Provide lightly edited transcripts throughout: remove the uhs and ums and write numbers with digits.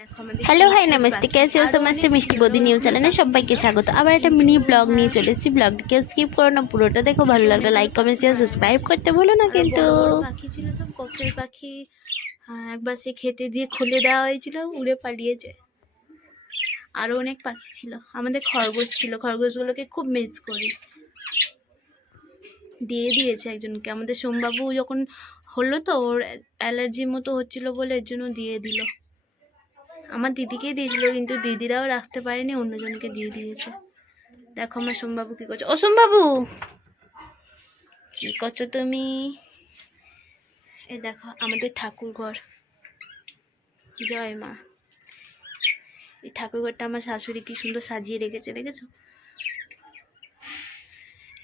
Hello hi नमस्ते, कैसे हो समझते मिष्टी बोदी न्यूज चैनल সবাইকে স্বাগত। আবার একটা মিনি ব্লগ নিয়ে চলে এসেছি। ব্লগটাকে স্কিপ করো না, পুরোটা দেখো। ভালো লাগলে লাইক কমেন্ট শেয়ার সাবস্ক্রাইব করতে ভুলো না কিন্তু। পাখি ছিল সব কোকিল পাখি, একবার সে খেতে দিয়ে খুলে দেওয়া হয়েছিল, উড়ে পালিয়েছে। আরও অনেক পাখি ছিল, আমাদের খরগোশ ছিল, খরগোশগুলোকে খুব মিস করি। দিয়ে দিয়েছে একজনকে, আমাদের সোমবাবু যখন হলো তো ওর অ্যালার্জি মতো হচ্ছিল বলে এর জন্য দিয়ে দিল। আমার দিদিকেই দিয়েছিল, কিন্তু দিদিরাও রাখতে পারেনি, অন্যজনকে দিয়ে দিয়েছে। দেখো আমার সোমবাবু কী করছো। ও সোমবাবু, কী করছো তুমি? এই দেখো আমাদের ঠাকুর ঘর, জয় মা। এই ঠাকুর ঘরটা আমার শাশুড়ি কি সুন্দর সাজিয়ে রেখেছে, দেখেছো?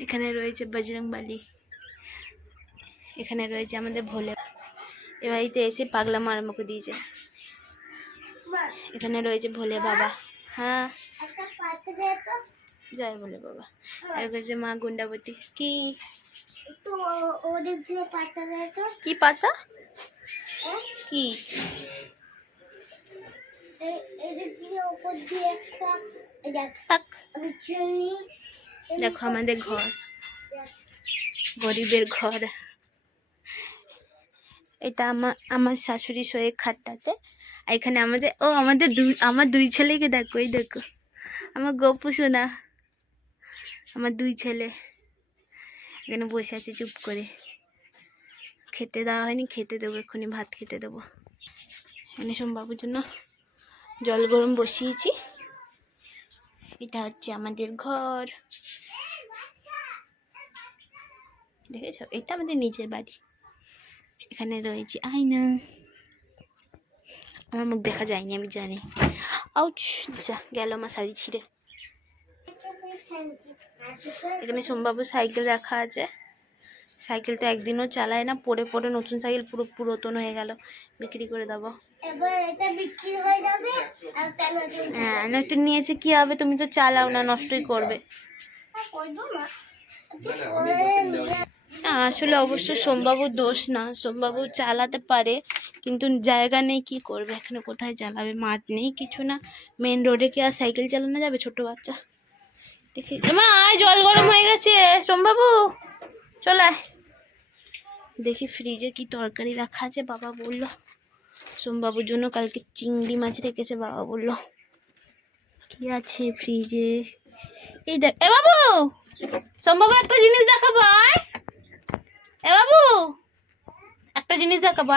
এখানে রয়েছে বজরংবলী, এখানে রয়েছে আমাদের ভোলে। এ বাড়িতে এসে পাগলামো আরম্ভ করে দিয়েছে। এখানে রয়েছে ভোলে বাবা, হ্যাঁ জয় ভোলে বাবা। আর রয়েছে মা গুন্ডাবতী। কি কি পাতা কি? দেখো আমাদের ঘর, গরিবের ঘর। এটা আমার শাশুড়ি শোয়ে খাটটাতে। এখানে আমার দুই ছেলেকে দেখো, এই দেখো আমার গপু সোনা, আমার দুই ছেলে এখানে বসে আছে চুপ করে। খেতে দেওয়া হয়নি, খেতে দেবো এক্ষুনি, ভাত খেতে দেবো। এখানে সোমবাবুর জন্য জল গরম বসিয়েছি। এটা হচ্ছে আমাদের ঘর, দেখেছো? এটা আমাদের নিজের বাড়ি। এখানে রয়েছে আয়না, আমার মুখ দেখা যায়নি আমি জানি। আউচ, যা গেল আমার শাড়ি ছিঁড়ে। এখানে সোমবাবুর সাইকেল রাখা আছে। সাইকেলটা একদিনও চালায় না, পরে পরে নতুন সাইকেল পুরো পুরাতন হয়ে গেল, বিক্রি করে দেবো। হ্যাঁ, একটা নিয়েছে, কি হবে? তুমি তো চালাও না, নষ্টই করবে। আসলে অবশ্য সোমবাবুর দোষ না, সোমবাবু চালাতে পারে কিন্তু জায়গা নেই, কি করবে? এখানে কোথায় চালাবে? মাঠ নেই, কিছু না। মেন রোডে কি আর সাইকেল চালানো যাবে? ছোট বাচ্চা। দেখি মা, জল গরম হয়ে গেছে, সোমবাবু চলে। দেখি ফ্রিজে কি তরকারি রাখা আছে। বাবা বললো সোমবাবুর জন্য কালকে চিংড়ি মাছ রেখেছে, বাবা বললো। কি আছে ফ্রিজে? এই দেখ। এ বাবু, সোমবাবু একটা জিনিস দেখাবো। এ বাবু, একটা জিনিস দেখাবো।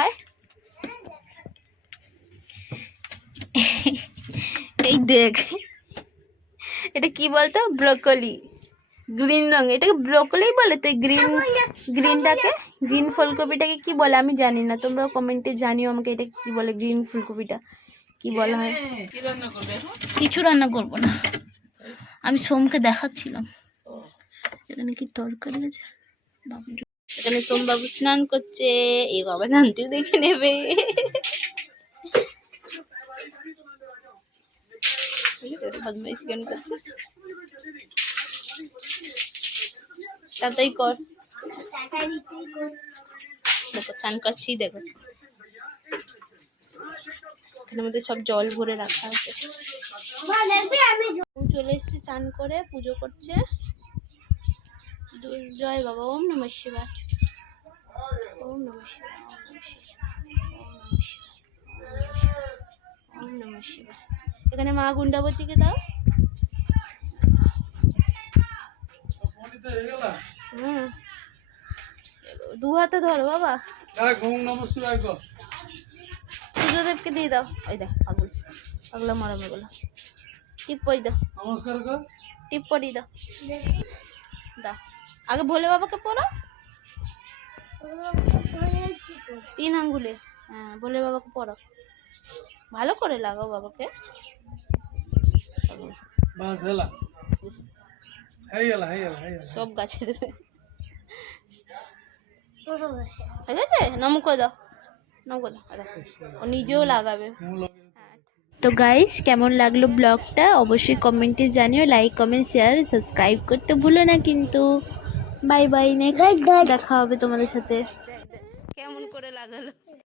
এই দেখ, এটা কি বলতো? ব্রোকলি, গ্রিন রঙ। এটাকে ব্রোকলি বলে তো। গ্রিন ফুলকপিটাকে কি বলে আমি জানি না, তোমরা কমেন্টে জানিও আমাকে এটা কি বলে। গ্রিন ফুলকপিটা কি বলা হয়? কিছু রান্না করবো না, আমি সোমকে দেখাচ্ছিলাম। এখানে কি তরকারি আছে? বাবু এখানে সোমবাবু স্নান করছে। এই বাবা নানটি দেখে নেবে। তাড়াতাড়ি কর, দেখো স্নান করছি। দেখো এখানে মধ্যে সব জল ভরে রাখা আছে। চলে এসেছি স্নান করে, পুজো করছে। জয় বাবা, ওম নমঃ শিবায়, ওম নমঃ শিবায়, ওম নমঃ শিবায়। এখানে মা গুন্ডাবতীকে দাও। দু হাতে ধরো বাবা। সূর্যদেবকে দিয়ে দাও। ওই দেখ পাগলা মারামে গুলো। টিপ পরি দাও, টিপ পরি দাও। দাও আগে ভোলে বাবাকে পড়ো, 3 আঙ্গুলে। হ্যাঁ, ভোলে বাবাকে পড়ো, ভালো করে লাগাও বাবাকে। সব গাছে দেবে, ঠিক আছে? নমক দাও, নমক দাও, ও নিজেও লাগাবে। তো গাইস, কেমন লাগলো ব্লগটা অবশ্যই কমেন্টে জানিও। লাইক কমেন্ট শেয়ার সাবস্ক্রাইব করতে ভুলো না কিন্তু। বাই বাই, নেক্সট দেখা হবে তোমাদের সাথে। কেমন করে লাগালো।